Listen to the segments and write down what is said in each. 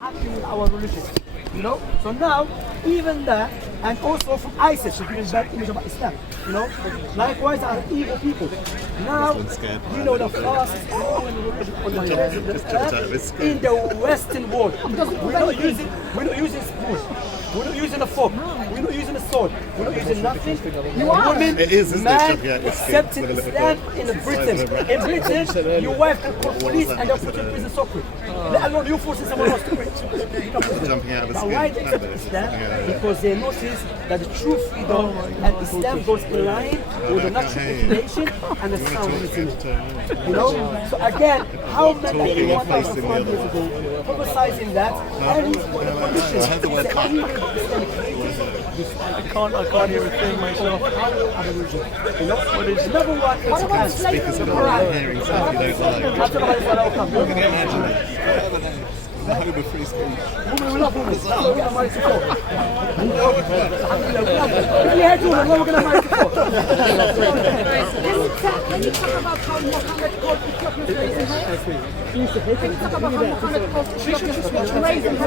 happy with our religion, you know. So now, even that, and also from ISIS, which is that image of Islam, you know. Likewise, are evil people. Now, you know, the fastest growing religion on the earth in the Western world. We're not using spoon. We're not using a fork. We're not using a sword. We're not using nothing. Women, man, accepting Islam in Britain. In Britain, your wife can call police and they'll put you in prison so quick. Let alone you forcing someone else to quit. But why they accept Islam? Because they notice that the true freedom and Islam goes in line with the natural inclination and the sound reason. You know? So again, how many 1,500 years ago publicizing that and the conditions I can't hear a thing myself. You know? But it's number one. What about slavery? Hearing stuff you don't like. The home of free speech. Women will love women. We're going to marry to four. If we had women, what we're going to marry to four? Can you talk about how Muhammad called Ethiopians raising her? Can you talk about how Muhammad called Ethiopians raising her?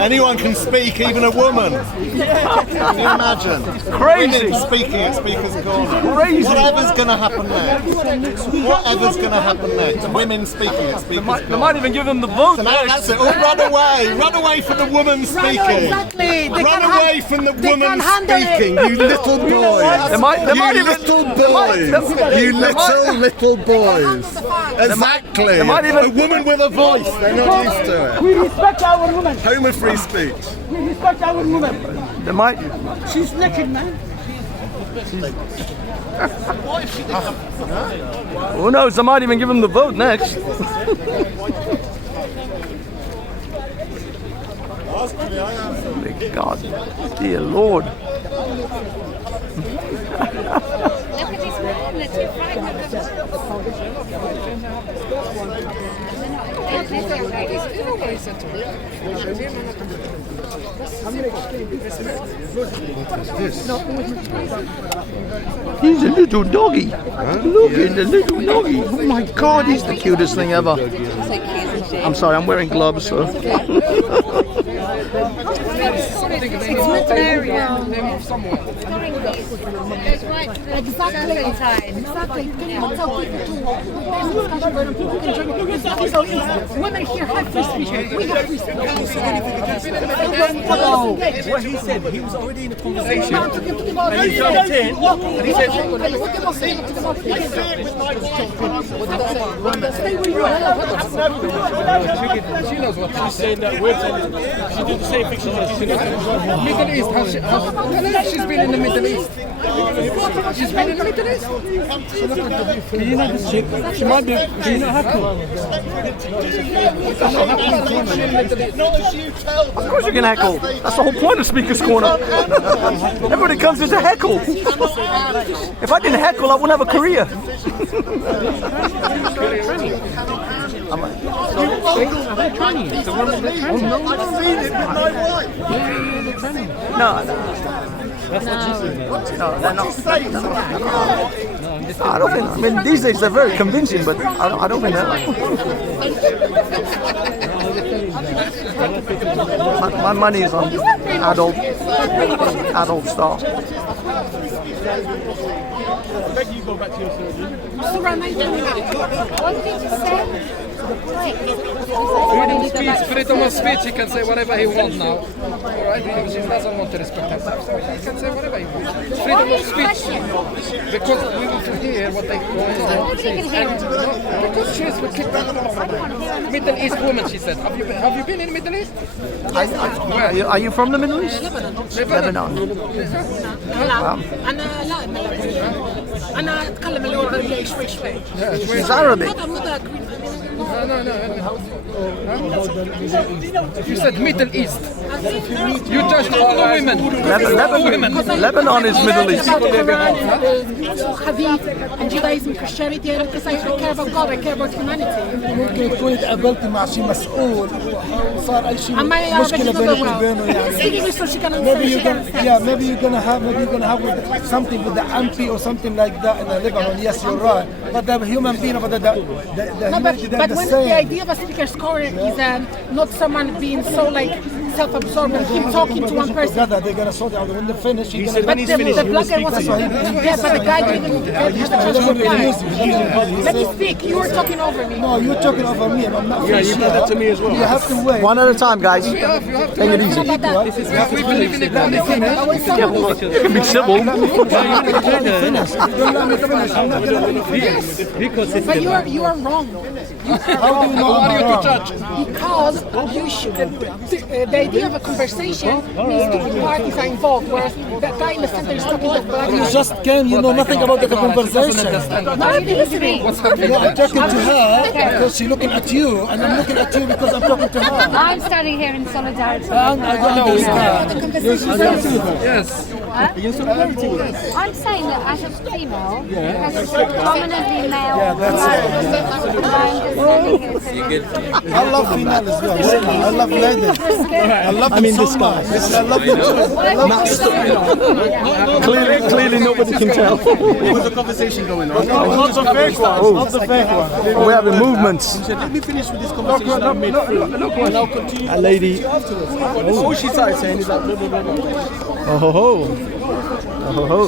Anyone can speak, even a woman. Can you imagine? Crazy. Speaking at Speaker's Corner. Crazy. Whatever's going to happen next. Whatever's going to happen next. Women speaking at Speaker's Corner. They might even give them the vote. That's it. Oh, run away. Run away from the woman speaking. Exactly. Run away from the woman speaking, you little boys. They might You even- little boys. You little boys. Exactly. they might even- A woman with a voice. They're not used to it. We respect our women. Home of free speech. We respect our women. They might. She's naked, man. Who knows? They might even give them the vote next. Big God, dear Lord. Look at these men, they're too frightened of them. He's a little doggy. Look at the little doggy. Oh my God, he's the cutest thing ever. I'm sorry, I'm wearing gloves, so. It's not area. Goes right to the Exactly. side. Exactly. Can you tell people to women here have free speech. We have free speech. What he said, he was already in a conversation. And he jumped in, and he said, She knows what she's saying. That we're telling. She did the same thing. She did. Middle East. She's been in the Middle East. She's been in the Middle East. can you not just check? She might be, can you not happen? Of course you can heckle. That's the whole point of Speaker's Corner. Everybody comes here to heckle. If I didn't heckle, I wouldn't have a career. No, they're not. I don't think. I mean, these days they're very convincing, but I don't think that. My money is on adult stuff. Maybe you go back to your surgery. What did you say? Freedom of speech, he can say whatever he wants now. Alright? Because he doesn't want to respect himself. So he can say whatever he wants. Freedom of speech. Because we want to hear what they want to say. Because she's with Middle East woman, she said. Have you been in the Middle East? Are you from the Middle East? Lebanon. أنا أتكلم اللغة العربية شوي شوي. She's Arabic. No. You said Middle East. You judged all the women. Lebanon is Middle release. About the Quran, Hadith, and Judaism, Christianity, and because I care about God, I care about humanity. ممكن تكون تقابلتي مع شي مسؤول وصار أي شيء مشكلة بينك وبينه يعني. Maybe you're gonna have something with the MP or something like that in Lebanon. Yes, you're right. But the human being, but the but when the idea of a speaker's corner is not someone being so like self-absorbed and him talking to one person. Together, they're gonna sort it out. When they finish, he's gonna. But the blogger was but the guy didn't even have a chance to reply. Let me speak. You were talking over me. No, you're talking over me, and I'm not. Yeah, you did that to me as well. You have to wait. One at a time, guys. Take it easy. We believe in equality. You can be civil. Don't let me finish. I'm not gonna let you finish. But you are wrong. How do you know I'm wrong? Because you should. The idea of a conversation means two parties are involved, whereas that guy in the center is talking to black. You just came. You know nothing about the conversation. No, I'm listening. I'm talking to her because she's looking at you, and I'm looking at you because I'm talking to her. I'm standing here in solidarity. I don't understand. Yes. I'm saying that as a female, as a dominantly male, I love females as well. I love ladies. I love them so much. I love them too. Clearly nobody can tell. What's the conversation going on? Lots of fake ones. Lots of fake ones. We're having movements. Let me finish with this conversation. A lady. All she started saying is like, blah, blah, blah, blah. Oh ho ho. Oh ho ho.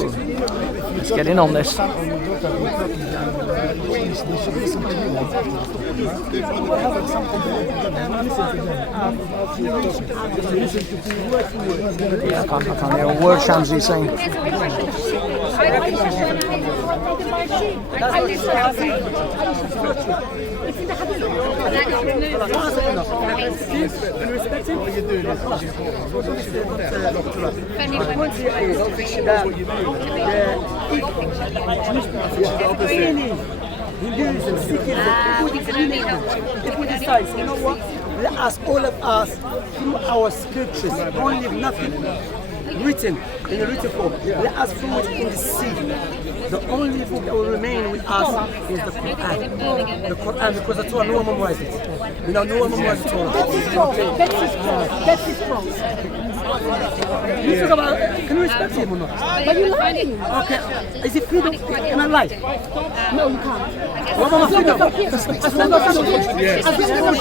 Let's get in on this. I can't hear a word Shamsi's saying. If we decide, you know what? Let us, all of us, through our scriptures, don't leave nothing written in a written form. Let us throw it in the sea. The only book that will remain with us is the Quran. The Quran, because the Torah, no one memorizes it. You know, no one memorizes the Torah. That's his fault. You talk about, can you respect him or not? But you're lying. Okay, is it freedom? Can I lie? No, you can't. What about freedom? As long as you're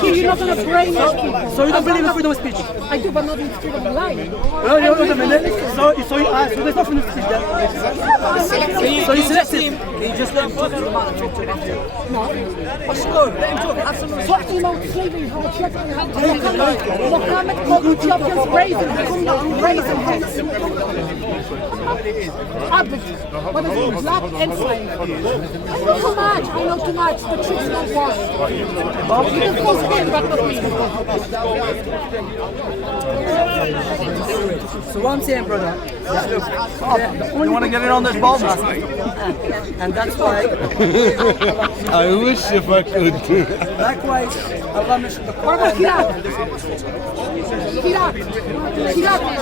here, you're not going to brainwash people. So you don't believe in freedom of speech? I do, but not in freedom of lying. No, wait a minute. So there's no freedom of speech there. So you select him. You just let him talk to him about it. No. What's good? Let him talk. Have some Talking about slavery, how Muhammad called Ethiopians brazen. Brazen. Abd, what is it? Black and slave. I know too much. The truth's not washed. You can force him, but not me. So what I'm saying, brother, You want to get in on this bomb? and that's why, I wish if I could. likewise, Allah mentioned the What about Quran. Iraq, exactly.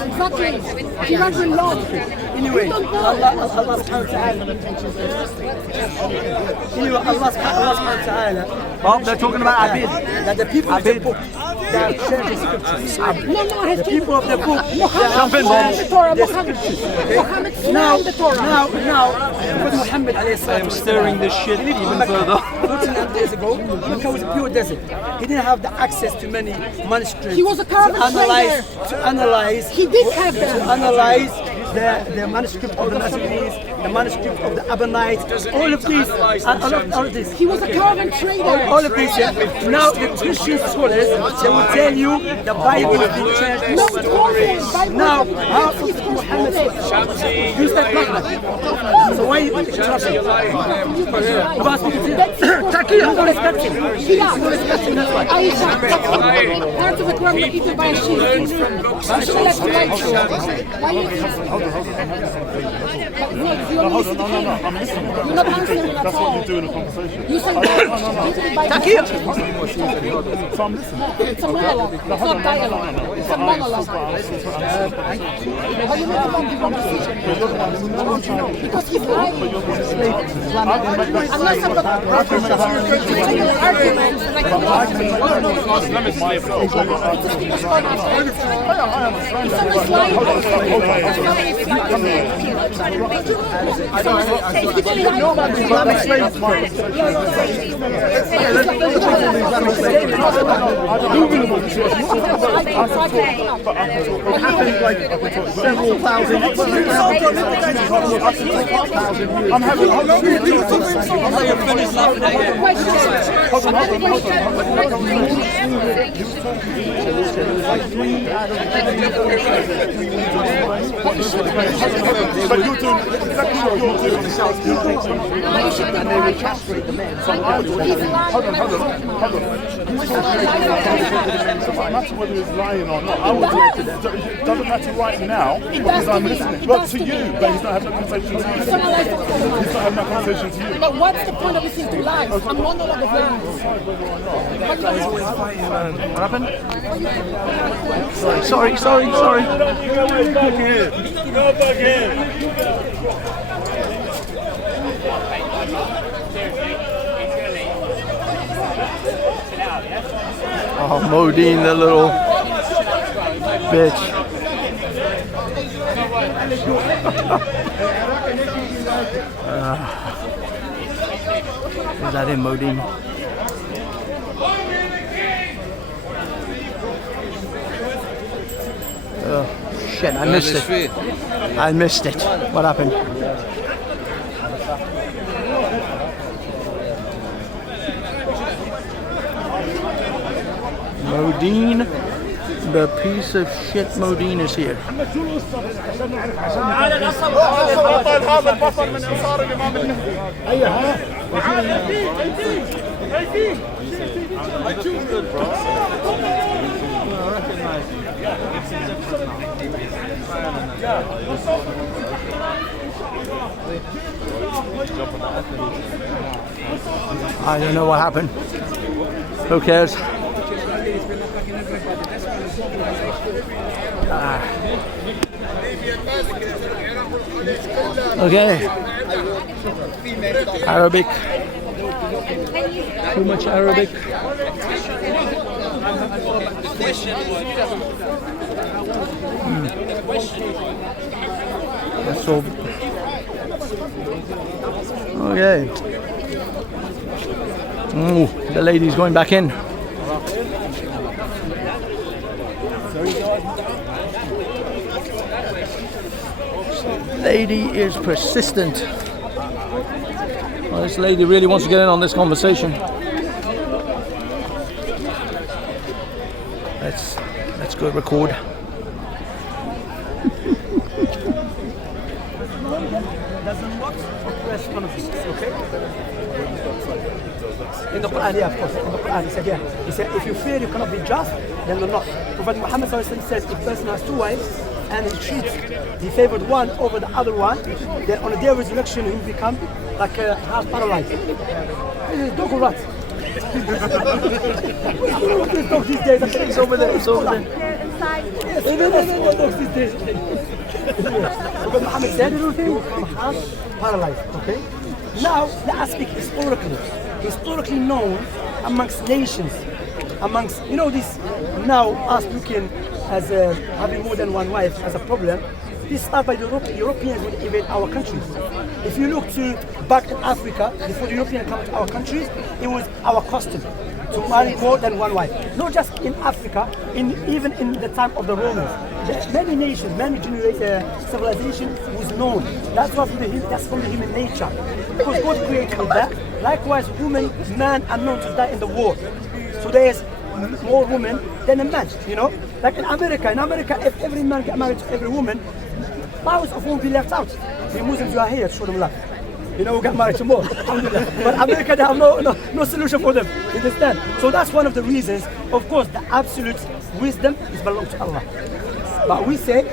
Iraq will love. Anyway, Allah subhanahu wa ta'ala. Bob, they're talking about Abid. That the people of the book, they have shared the scriptures. The people of the book, Jump in, Bob. The Torah, Muhammad slammed the Torah. Now, because Muhammad I'm stirring this shit even further. 1400 years ago, Mecca was a pure desert. He didn't have the access to many manuscripts. He was a caravan trader. To analyze. He did have them. To analyze the manuscript of the Nazarenes, the manuscript of the Ammonites, all of these, all of this. He was a caravan trader. All of this, yeah. Now the Christian scholars, they will tell you the Bible has been changed. No, it wasn't. Now, how is Muhammad used that Muhammad? So why you trust him? Because you don't respect him. You don't respect him, that's why. Aisha, part of the Quran was eaten by a sheep. Why you Hold on, no. I'm listening. You're not answering at That's all. what you do in a conversation. You say Thank you. So I'm listening. it's a monologue. It's not dialogue. It's a monologue. But you make the wrong decision. Because he's lying. Unless I've got arguments, Several thousand. I'm having. But you're doing exactly what you're doing. And they would castrate the men. Hold on. It doesn't matter whether he's lying or not. I would do it. It doesn't matter right now because I'm listening. But to you, but he's not having a conversation to you. He's not having a conversation to you. But what's the point of listening to lies? I'm monologue of lies. What happened? Sorry. Go back here. Go back here. Oh, Modine, the little bitch. Is that him, Modine? Oh, shit, I missed it. I missed it. What happened? Modine, the piece of shit Modine is here. I don't know what happened. Who cares? Okay. Arabic. Too much Arabic. That's all. Okay. Ooh, the lady's going back in. Lady is persistent. Well, this lady really wants to get in on this conversation. Let's go record. In the Quran, yeah, of course. In the Quran, he said, yeah. He said, if you fear you cannot be just, then you're not. Prophet Muhammad says, if a person has two wives and he treats the favored one over the other one, then on the day of resurrection he will become like half paralyzed. This is dog or rat. This dog these days, it's over there, it's over there. Yes, no, dogs these days. Prophet Muhammad said, he will become half paralyzed, okay? Now, let's speak historically known amongst nations, amongst, you know, this now us looking as having more than one wife as a problem. This started by the Europeans would invade our countries. If you look to back in Africa, before the Europeans come to our countries, it was our custom to marry more than one wife. Not just in Africa, even in the time of the Romans. Many nations, many civilizations was known. That's from the human nature. Because God created that. Likewise, women, man are known to die in the war. So there is more women than a man, you know? Like in America, if every man get married to every woman, thousands of women will be left out. The Muslims who are here to show them love. You know, we get married to more. But America, they have no solution for them. You understand? So that's one of the reasons. Of course, the absolute wisdom is belongs to Allah. But we say,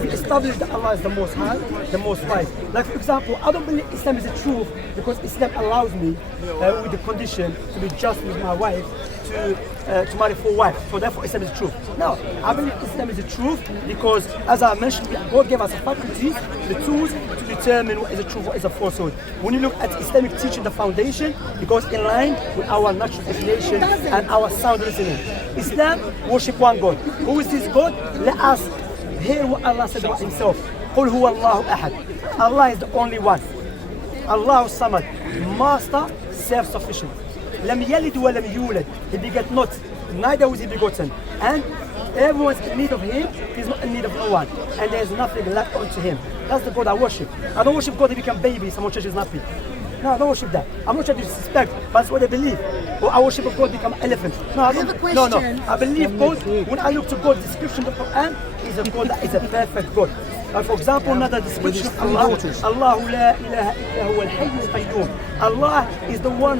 we establish that Allah is the most high, the most wise. Like for example, I don't believe Islam is the truth because Islam allows me with the condition to be just with my wife to marry 4 wives. So therefore Islam is the truth. No, I believe Islam is the truth because as I mentioned, God gave us the faculties, the tools to determine what is the truth, what is a falsehood. When you look at Islamic teaching, the foundation, it goes in line with our natural inclination and our sound reasoning. Islam worship one God. Who is this God? Let us hear what Allah said about himself. قُلْ هُوَ اللَّهُ أَحَدٌ. Allah is the only one. Allahu Samad, master, self-sufficient. لم يلد ولم يولد. He begat not, neither was he begotten. And everyone's in need of him, he's not in need of no one. And there's nothing left unto him. That's the God I worship. I don't worship God to become baby, someone church is nappy. No, I don't worship that. I'm not trying to disrespect, but that's what they believe. Or I worship God become elephant. No, I don't. have a question. No. I believe God, when I look to God's description of the Quran, is a God that is a perfect God. For example, another description of Allah, Allahu la ilaha illa huwa al-hayyul qayyum. Allah is the one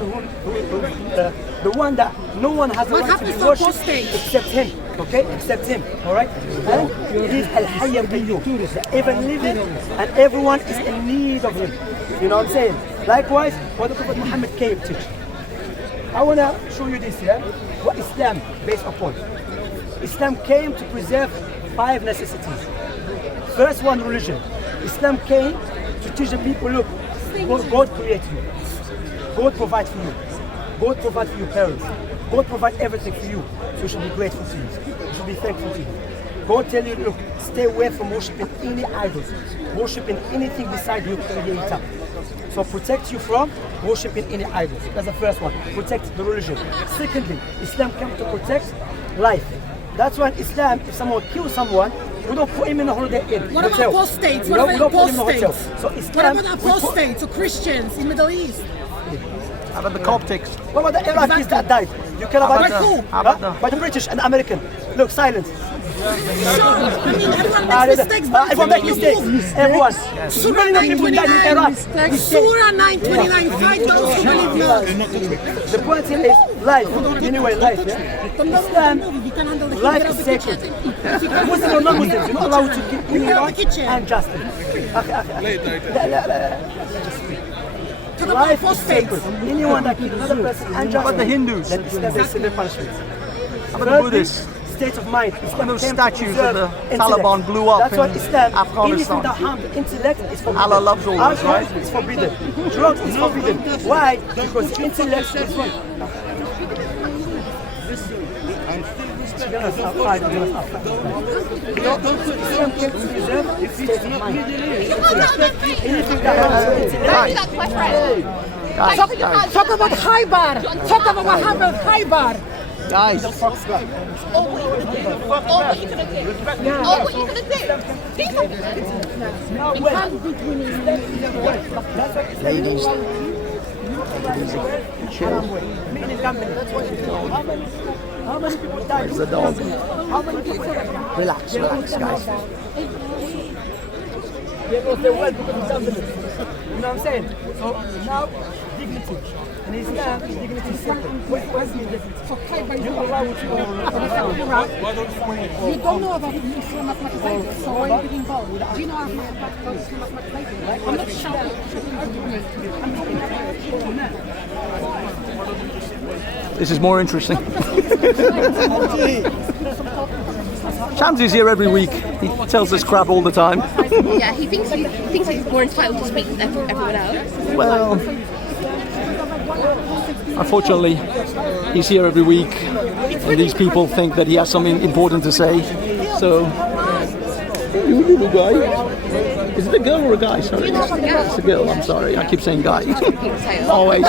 the one that no one has the What right to happens be to worshipped apostate? except him. Okay, except him. All right, and he's al-hayy al-qayyum, the ever living, and everyone is in need of him. You know what I'm saying? Likewise, what the Prophet Muhammad came to. I want to show you this here. What Islam based upon. Islam came to preserve 5 necessities. First one, religion. Islam came to teach the people, look, God created you. God provides for you. God provides for your parents. God provides everything for you. So you should be grateful to you. You should be thankful to you. God tell you, look, stay away from worshiping any idols, worshiping anything beside your creator. So protect you from worshiping any idols. That's the first one. Protect the religion. Secondly, Islam came to protect life. That's why in Islam, if someone kills someone, we don't put him in a holiday inn. What about hotel. apostates? We What don't- we about don't put him in a hotel. apostates? So What Islam, about we put- apostates or Christians in Middle East? How about the Coptics? What about the Iraqis that died? You care about By them? who? How about the- By the British and the American. Look, silence. Sure. I mean, everyone makes mistakes. but Everyone makes mistakes. Everyone. Surah Millions of people died in Iraq. 929. Surah 929. Fight those who believe not. The point here is life. Anyway, life. Yeah? Islam, You can handle the life heat is of the sacred. kitchen. Muslim or non-Muslim, you're not allowed to kill In the anyone kitchen. and justice. Talk about Life is apostates. sacred. Anyone that kills another person and justice. about the Hindus? Then Islam is severe punishment. How about the Buddhists? State of mind. Islam those came to statues that preserve the intellect. Taliban blew up That's why in Islam, Afghanistan. anything that harms the intellect is forbidden. Allah loves all this, Alcohol right? is forbidden. Drugs is forbidden. Why? Because the intellect is what? Islam came to preserve the state of mind. Anything that harms the intellect. That's my friend. Talk about Khaybar. Talk about Khaybar. Guys, All what you gonna do. All what you gonna do. People. ladies, chill. How many people died? Where's the dog? How many people died? Relax, guys. They lost their wealth because of gambling. You know what I'm saying? So now, dignity. In Islam, dignity is simple. What's dignity? You allow what you want. You don't know about Islam mathematization, so why are you getting involved? Do you know how Islam mathematization? I'm not shouting. This is more interesting. Shamsi's here every week. He tells us crap all the time. Yeah, he thinks he's more entitled to speak than everyone else. Well, unfortunately, he's here every week, and these people think that he has something important to say. So, you little guy. Is it a girl or a guy? Sorry, it's a girl. I'm sorry. I keep saying guy. Always.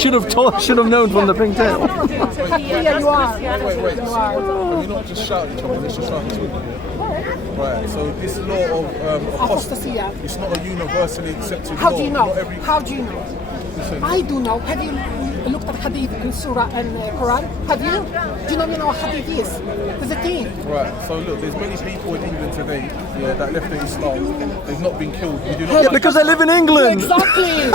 Should have known from the pigtail. Yeah, you are. You're not just shouting to them, it's just shouting to them. Right, so this law of apostasy, it's not a universally accepted How law. do you know? Not every- How do you know? I do know. Have you looked at hadith in Surah and Quran? Have you? Do you know what hadith is? There's a thing. Right, so look, there's many people in England today that left the Islam. They've not been killed. You do not Yeah, because they live in England. Exactly.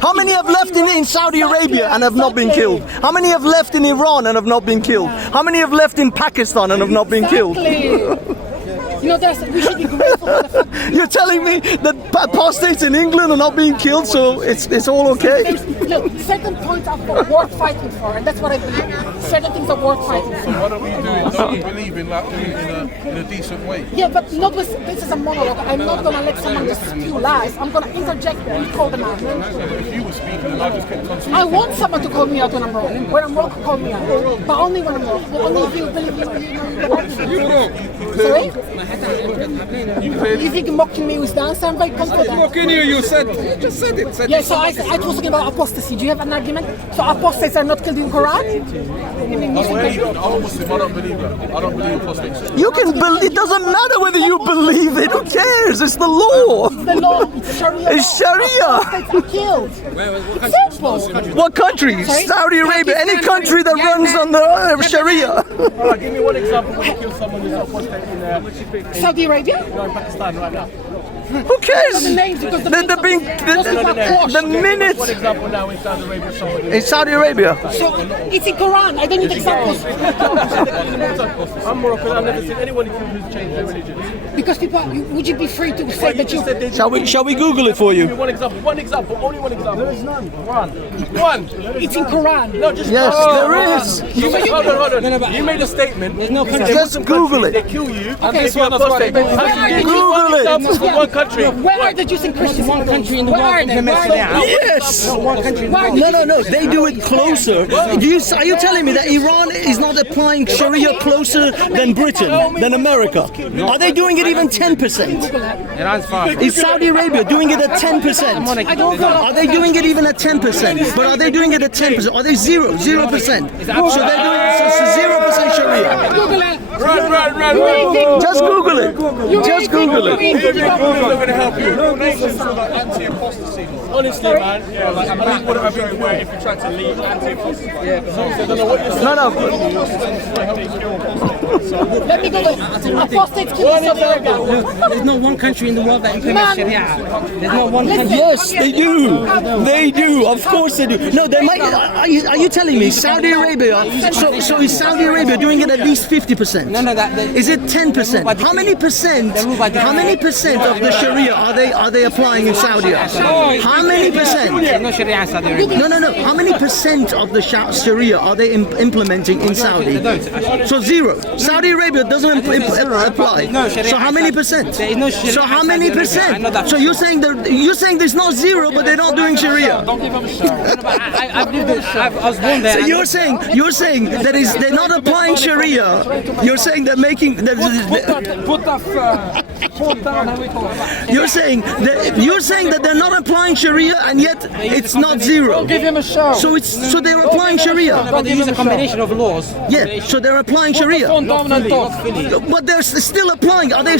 How many have left in Saudi Arabia and have not been killed? How many have left in Iran and have not been killed? How many have left in Pakistan and have not been killed? Exactly. You know, we should be grateful for the fact that You're telling me that apostates in England are not being killed, so it's all okay? look, certain points are worth fighting for, and that's what I believe. Certain things are worth fighting for. What are we doing? Don't you believe in like doing it in a decent way? Yeah, but not with, this is a monologue. I'm not going to let someone just spew lies. I'm going to interject and call them out. If you were speaking and I just kept on speaking. I want someone to call me out when I'm wrong. When I'm wrong, call me out. But only when I'm wrong. Only if you believe You're wrong. Sorry? You think mocking me was the answer? I'm very confident. Mocking you said, you just said it. Yeah, so I was talking about apostasy. Do you have an argument? So apostates are not killed in Quran? I'm a Muslim, I don't believe that. I don't believe apostates. You can believe. It doesn't matter whether you believe it. Who cares? It's the law. The law, it's Sharia. It's Sharia. Apostates are killed. It's simple. What country? Sorry? Saudi Arabia. Any country that runs under Sharia. Give me one example when you kill someone who's apostate in Saudi Arabia? Pakistan right now. Who cares? The names because The minute One example now in Saudi Arabia. Somebody. in Saudi Arabia. So it's in Quran. I don't need examples. I'm Moroccan. I've never seen anyone who's changed their religion. Because people, would you be free to say that you? Shall we Google it for you? One example. One example. Only one example. There is none. One. It's in Quran. No, just Yes, there is. Hold on. You made a statement. There's no country. Just Google it. They kill you. Okay, If you're apostate. Google it. Examples from one country. Where are the Jews and Christians? One country in the world implements Sharia. Yes. No. They do it closer. Are you telling me that Iran is not applying Sharia closer than Britain, than America? Are they doing it even 10%? Is Saudi Arabia doing it at 10%? Are they doing it even at 10%? But are they doing it at 10%? Are they 0%? So they're doing so 0% Sharia. Run. Just Google it. Just Google it. Google's not going to help you. Anti-apostasy. Honestly, man. What have you where if you try to leave anti-apostasy? No. Let me go. Apostates kill in Saudi Arabia. There's not one country in the world that implements Sharia. There's not one country. Yes, they do. They do. Of course they do. No, they might. Are you telling me Saudi Arabia? So is Saudi Arabia doing it at least 50%? No. Is it 10%? How many percent? How many percent of the Sharia are they applying in Saudi? How many percent? No Sharia in Saudi Arabia. No. How many percent of the Sharia are they implementing in Saudi? So 0. Saudi Arabia doesn't apply. No Sharia. So how many percent? There is no Sharia. So how many percent? So you're saying there's not 0, but they're not doing Sharia. I was born there. So you're saying that they're not applying Sharia. You're saying they're making. You're saying that they're not applying Sharia, and yet it's not 0. Give him a show. So they're applying Sharia. But they use a combination of laws. Yeah. So they're applying Sharia. But they're still applying. Are they?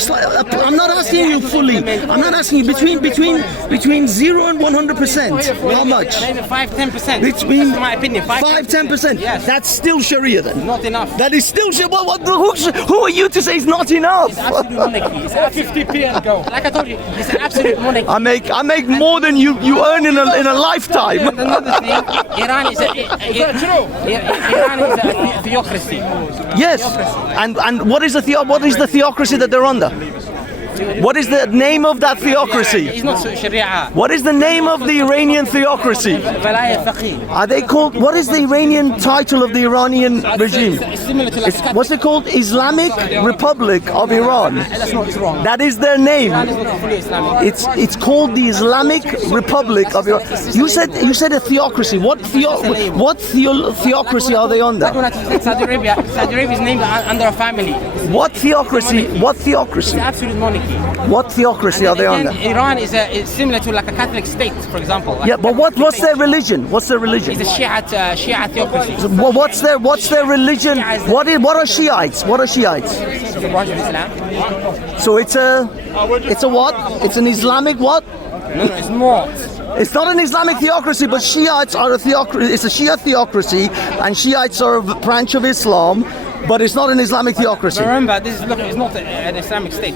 I'm not asking you fully. I'm not asking you between 0 and 100%. How much? 5-10%. Between That's my opinion. 5-10%. Yes. That's still Sharia then. Not enough. That is still Sharia. Who are you to say it's not enough? It's absolute monarchy. It's 50p and go. Like I told you, it's an absolute monarchy. I make more than you earn in a lifetime. Another thing, Iran is a theocracy. Yes. And what is the theocracy that they're under? What is the name of that theocracy? It's not Sharia. What is the name of the Iranian theocracy? Are they called? What is the Iranian title of the Iranian regime? It's similar to like What's it called? Islamic Republic of Iran. That's not wrong. That is their name. Iran is not fully Islamic. It's called the Islamic Republic of Iran. You said a theocracy. What theocracy are they under? When I take Saudi Arabia is named under a family. What theocracy? What theocracy? It's absolute monarchy. What theocracy are they under? Iran is similar to like a Catholic state, for example. Like Yeah, but what's their religion? What's their religion? It's a Shia theocracy. What's their religion? What are Shiites? What are Shiites? It's the branch of Islam. So it's a what? It's an Islamic what? No, it's more. It's not an Islamic theocracy, but Shiites are a theocracy. It's a Shia theocracy, and Shiites are a branch of Islam. But it's not an Islamic theocracy. Remember, this is not an Islamic state.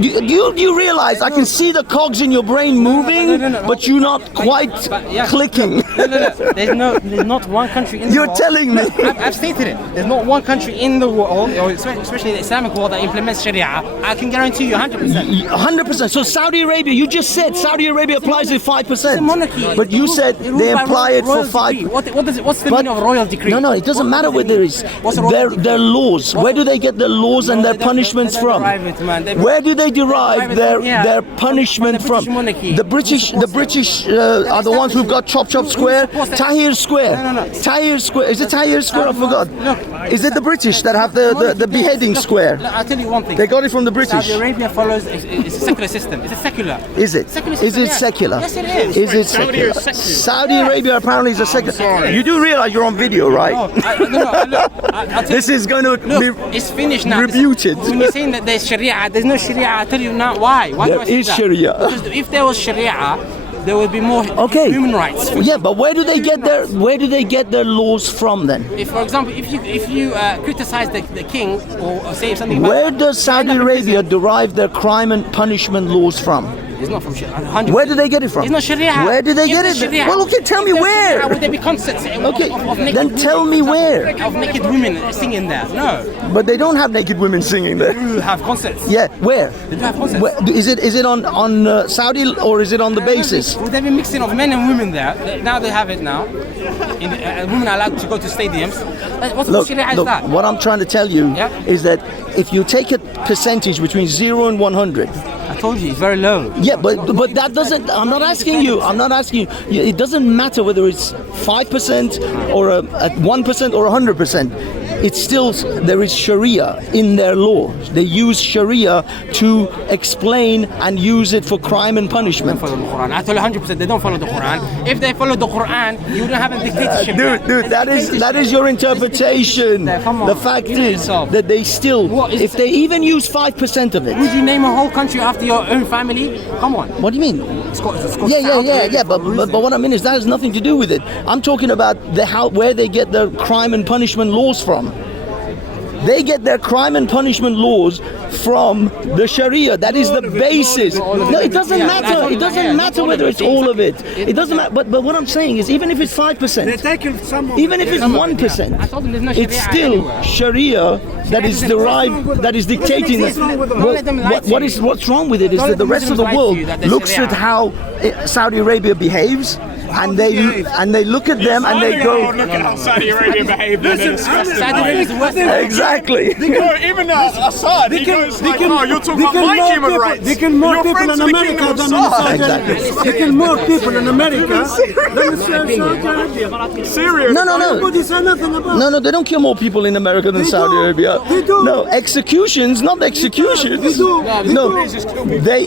Do you realize I can see the cogs in your brain moving, but you're not quite clicking. There's not one country in the You're world. telling me. I've stated it. There's not one country in the world, or especially the Islamic world, that implements Sharia. I can guarantee you 100%. 100%. So Saudi Arabia, you just said Saudi Arabia applies it 5%. It's a monarchy. But you said they apply it for 5%. What's the meaning of royal decree? No, it doesn't matter whether it's their laws. Where do they get their laws and their punishments from? Where do they derive their punishment from? The British are the ones who've got Chop Square, Tahrir Square. Tahrir Square. Is it Tahrir Square? I forgot. Is it the British that have the beheading square? I'll tell you one thing. They got it from the British. Saudi Arabia follows it's a secular system. It's a secular. Is it? Is it secular? Yes, it is. Is it secular? Saudi Arabia apparently is a secular. You do realize you're on video, right? This is going to be it's finished now. rebuted. When you're saying that there's Sharia, there's no Sharia. I'll tell you now why. Why do I There say is that? Sharia. Because if there was Sharia, there would be more human rights. Yeah, but where do they get their laws from then? If, for example, if you criticize the king or say something about Where does Saudi Arabia derive their crime and punishment laws from? It's not from Sharia. Where do they get it from? It's not Sharia. Where do they get it? Sharia. Well, okay, tell me where. Would there be concerts Okay, of naked then tell me where. Of naked women singing there? No. But they don't have naked women singing there. You have concerts. Yeah, where? They do have concerts. Is it on Saudi or is it on the basis? Would there be mixing of men and women there? Now they have it now. Women are allowed to go to stadiums. What Sharia is that? What I'm trying to tell you is that if you take a percentage between 0 and 100, I told you, it's very low. yeah, but that doesn't. I'm not asking you. It doesn't matter whether it's 5% or at 1% or 100%. It's still, there is Sharia in their law. They use Sharia to explain and use it for crime and punishment. They don't follow the Quran. I tell you 100%, they don't follow the Quran. If they follow the Quran, you wouldn't have a dictatorship. Dude, that is your interpretation. The fact is that they still, if they even use 5% of it. Would you name a whole country after your own family? Come on. What do you mean? Yeah. But what I mean is that has nothing to do with it. I'm talking about where they get their crime and punishment laws from. They get their crime and punishment laws from the Sharia. That is the basis. No, it doesn't matter. It doesn't matter whether it's all of it. It doesn't matter. But what I'm saying is, even if it's 5%, even if it's 1%, it's still Sharia that is derived, that is dictating. What's wrong with it is that the rest of the world looks at how Saudi Arabia behaves. And they look at them and they go. Look at how Saudi Arabia behaved. Saudi Arabia is the West. Exactly. Even Assad, he goes like, "Oh, you're talking about my human rights." They kill more people in America than in Saudi Exactly. Arabia. They kill more people in America than in Saudi Arabia. Syria. No. Nobody said nothing about it. No, they don't kill more people in America than Saudi Arabia. They do. No, executions, not executions. They do. No, they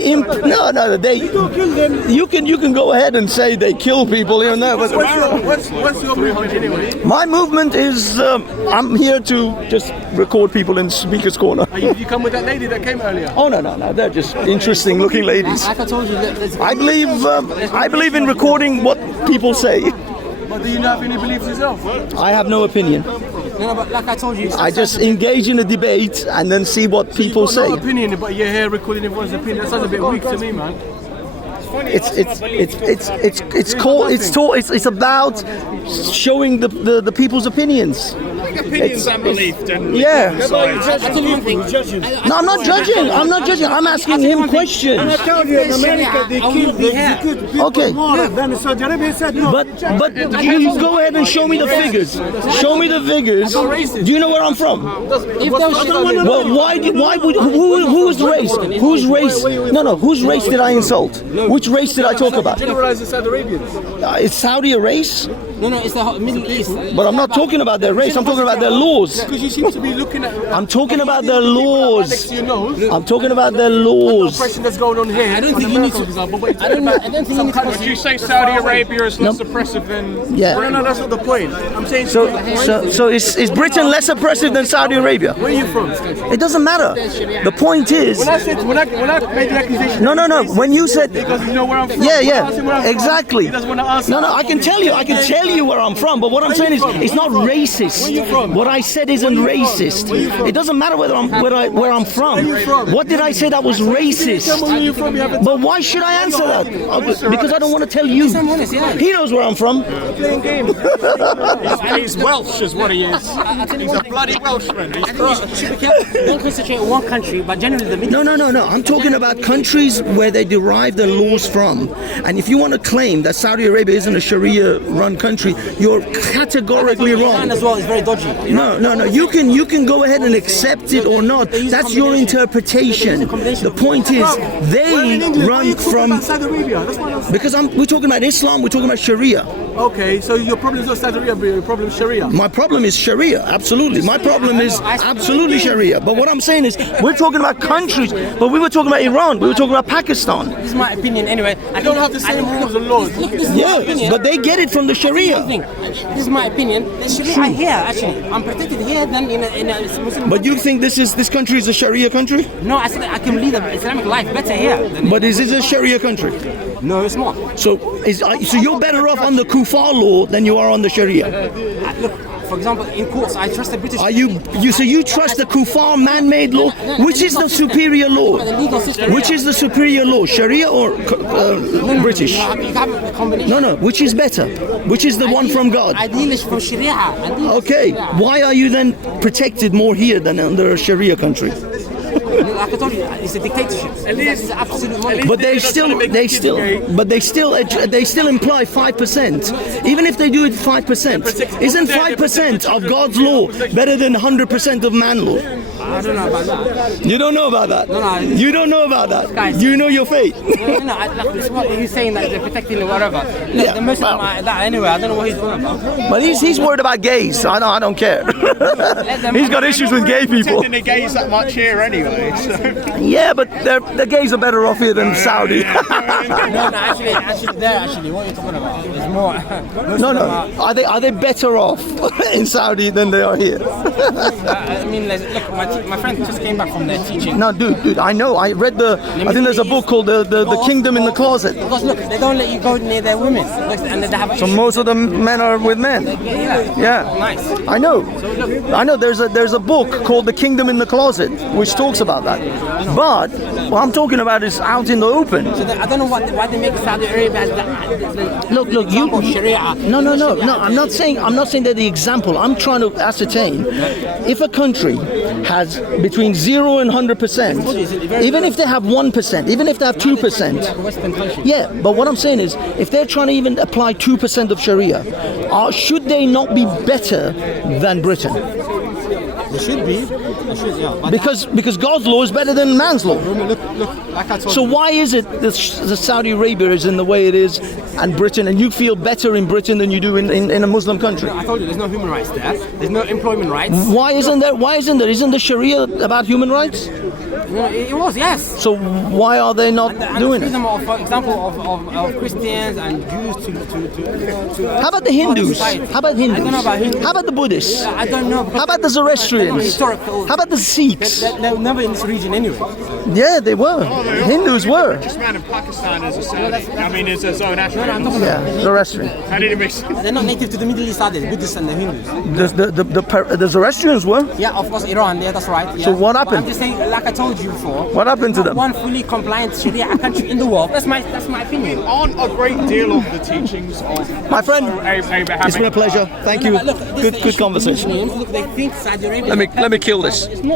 Don't kill them. You can go ahead and say they kill people here and there, but What's your movement anyway? my movement is I'm here to just record people in Speaker's Corner. You come with that lady that came earlier. Oh no, they're just interesting looking ladies. Like I told you, I believe in recording what people say. But do you not have any beliefs yourself? I have no opinion. no, but like I told you, I just engage in a debate and then see what people say. No opinion, but you're here recording everyone's opinion. That sounds a bit weak to me, man. It's about showing the people's opinions. Opinions and belief. Yeah. I tell you one thing. No, I'm not judging. I'm asking him questions. And I tell you, in America, they execute people more than Saudi Arabia said no. But you go ahead and show me the figures. Show me the figures. Do you know where I'm from? Well, whose race? Whose race? No. Whose race did I insult? Which race did I talk about? Generalizing Saudi Arabians. Is Saudi a race? No, it's the Middle East. But I'm not talking about their race. I'm talking about their laws. Because you seem to be looking at. I'm talking about their laws. Next to your nose. I'm talking about their laws. The oppression that's going on here. I don't think you need to. I don't think you need to. Would you say Saudi Arabia is less oppressive than? Yeah. No, that's not the point. I'm saying. So is Britain less oppressive than Saudi Arabia? Where are you from? It doesn't matter. The point is. When I made the accusation. No. When you said. Because you know where I'm from. Yeah. Exactly. He doesn't want to answer. No. I can tell you tell you where I'm from, but what I'm saying is it's not racist. What I said isn't racist. It doesn't matter whether where I'm from. What did I say that was racist? But why should I answer that? Because I don't want to tell you. He knows where I'm from. He's Welsh, is what he is. He's a bloody Welshman. He's Don't concentrate on one country, but generally the middle. No. I'm talking about countries where they derive their laws from. And if you want to claim that Saudi Arabia isn't a Sharia-run country, you're categorically wrong. Iran as well is very dodgy. No. You can go ahead and accept it or not. That's your interpretation. The point is, they run from. Because we're talking about Islam. We're talking about Sharia. Okay, so your problem is not Saudi Arabia, your problem is Sharia. My problem is Sharia, absolutely. My problem is absolutely Sharia. But what I'm saying is, we're talking about countries, but we were talking about Iran, we were talking about Pakistan. This is my opinion anyway. I don't have the same rules and laws. Yeah, but they get it from the Sharia. This is my opinion. The Sharia here, actually, I'm protected here than in a Muslim. But you think this country is a Sharia country? No, I said I can lead an Islamic life better here. But is it a Sharia country? No, it's not. So you're better off on the Kufar law than you are on the Sharia. Look, for example, in courts, I trust the British. So you trust the Kufar man-made law? Which is the superior law? Which is the superior law, Sharia or British? No. Which is better? Which is the one from God? Ideally from Sharia. Okay. Why are you then protected more here than under a Sharia country? Like I told you, it's a dictatorship. It's absolute money. But they still imply 5%. Even if they do it 5%, isn't 5% of God's law better than 100% of man law? I don't know about that. You don't know about that? No. You don't know about that? You know your fate? It's what he's saying that they're protecting or whatever. The Muslim that anyway, I don't know what he's talking about. But he's worried about gays. I don't care. He's got issues with gay people. the gays that much here anyway. So. Yeah, but the gays are better off here than Saudi. Actually, what are you talking about? There's more. No. Are they better off in Saudi than they are here? I mean, look, my friend just came back from their teaching. No, dude, I know. I read I think there's a book called the Kingdom in the Closet. Because look, they don't let you go near their women. And they have So most of the men are with men. Yeah. Nice. I know. There's a book called The Kingdom in the Closet, which talks about that. But what I'm talking about is out in the open. So I don't know why they make Saudi Arabia as Look, you. Sharia. No. I'm not saying they're the example. I'm trying to ascertain if a country has between 0 and 100%, even if they have 1%, even if they have 2%. Yeah, but what I'm saying is, if they're trying to even apply 2% of Sharia, should they not be better than Britain? They should be. Because God's law is better than man's law. Look, like I told So why is it that Saudi Arabia is in the way it is, and Britain, and you feel better in Britain than you do in a Muslim country? I told you there's no human rights there. There's no employment rights. Why isn't there? Isn't the Sharia about human rights? It was, yes. So why are they not doing it? Freedom of, for example, of Christians and Jews to How about the Hindus? I don't know about Hindus. How about the Buddhists? I don't know. How about the Zoroastrians? How about the Sikhs? They're never in this region anyway. Yeah, they were. Hindus were. This man in Pakistan is a Saudi. I mean, is a Zoroastrian. Yeah, Zoroastrian. How did it mix? They're not native to the Middle East, are they? The Buddhists and the Hindus. The Zoroastrians were. Yeah, of course, Iran. Yeah, that's right. Yeah. So what happened? But I'm just saying, like I told you before. What happened to them? One fully compliant Sharia country in the world. That's my opinion. Aren't a great deal of the teachings of my friend. Abraham. It's been a pleasure. Thank you. Good conversation. Look, they think Saudi Arabia. Let me kill this.